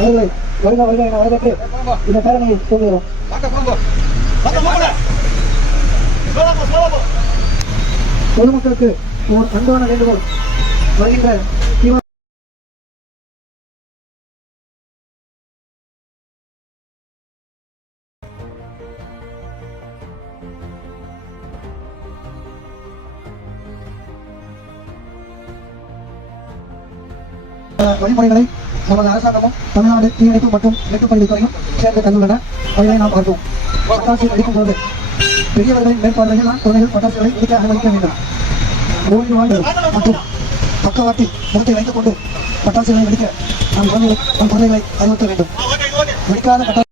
அவர்களை வருக வருக என வரவேற்று இந்த பேரணியை தூங்குகிறோம். பொதுமக்களுக்கு ஒரு அன்பான வேண்டுகோள். வருகின்ற வழிமுறைகளை நமது அரசாங்கமும் தமிழ்நாடு தீயணைப்பு மற்றும் மீட்புப்பணித்துறையும் சேர்ந்து தந்துள்ளன. அவைகளை நாம் பார்ப்போம் பட்டாசு வெடிக்கும் போது பெரியவர்களின் மேற்பார்வையில் தான் குழந்தைகள் பட்டாசுகளை வெடிக்க அனுமதிக்க வேண்டும். ஓய்வு வாழ்வு மற்றும் பக்கவாட்டில் முகத்தை வைத்துக் கொண்டு பட்டாசுகளை வெடிக்க நம் குழந்தைகளை நம் குழந்தைகளை அறிவுறுத்த வேண்டும். வெடிக்காத பட்டாசு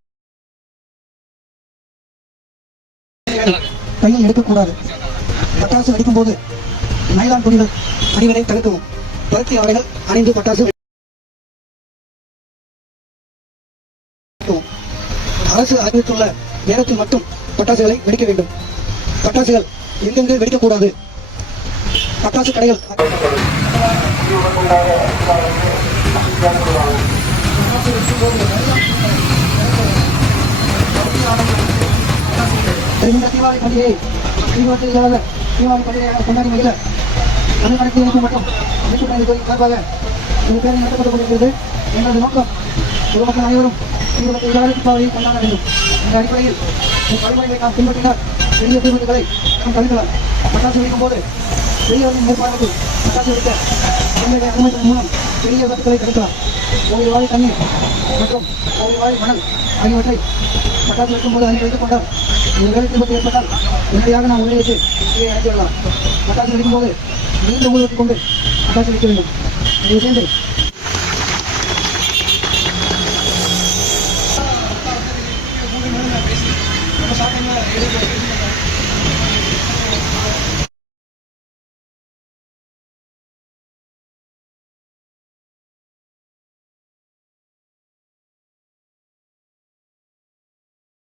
கையில் எடுக்கக்கூடாது. பட்டாசு வெடிக்கும் போது நைலான் துணிகள் அணிவதை தடுக்கவும் பருத்தி ஆடைகள் அணிந்து பட்டாசு வெடிக்கவும். அரசு அறிவித்துள்ள நேரத்தில் மட்டும் பட்டாசுகளை வெடிக்க வேண்டும். பட்டாசுகள் எங்கெங்கு வெடிக்கக்கூடாது? பட்டாசு கடைகள் இந்த தீபாவளி பண்டிகையை தீபாவளி தீபாவளி பண்டிகையாக கொண்டாடி மகிழ தமிழ்நாடு தீயணைப்பு மற்றும் மீட்புப்பணித்துறை சார்பாக இந்த பேரணி நடத்தப்பட்டுக் கொண்டிருக்கிறது. எங்களது நோக்கம் பொதுமக்கள் அனைவரும் கொண்டாட வேண்டும் இந்த அடிப்படையில் வழிமுறைகளை நாம் பின்பற்றினால் பெரிய தீர்வுகளை நாம் தவிர்க்கலாம் பட்டாசு வெடிக்கும் போது பெரியவர்களின் மேற்பார்வைக்கு பட்டாசு வெடிக்க எங்களுடைய அனுமதியின் மூலம் பெரிய விபத்துக்களை தடுக்கலாம் கோவில் வாழை தண்ணீர் மற்றும் கோவில் வாழை மணல் ஆகியவற்றை பட்டாசு வெடிக்கும் போது அங்கே வைத்துக் கொண்டால் ஒரு வேலை ஏற்பட்டால் உடனடியாக நாம் வைத்து விடலாம் பட்டாசு வெடிக்கும் போது நீண்ட கொண்டு பட்டாசு வேண்டும் இதை சேர்ந்து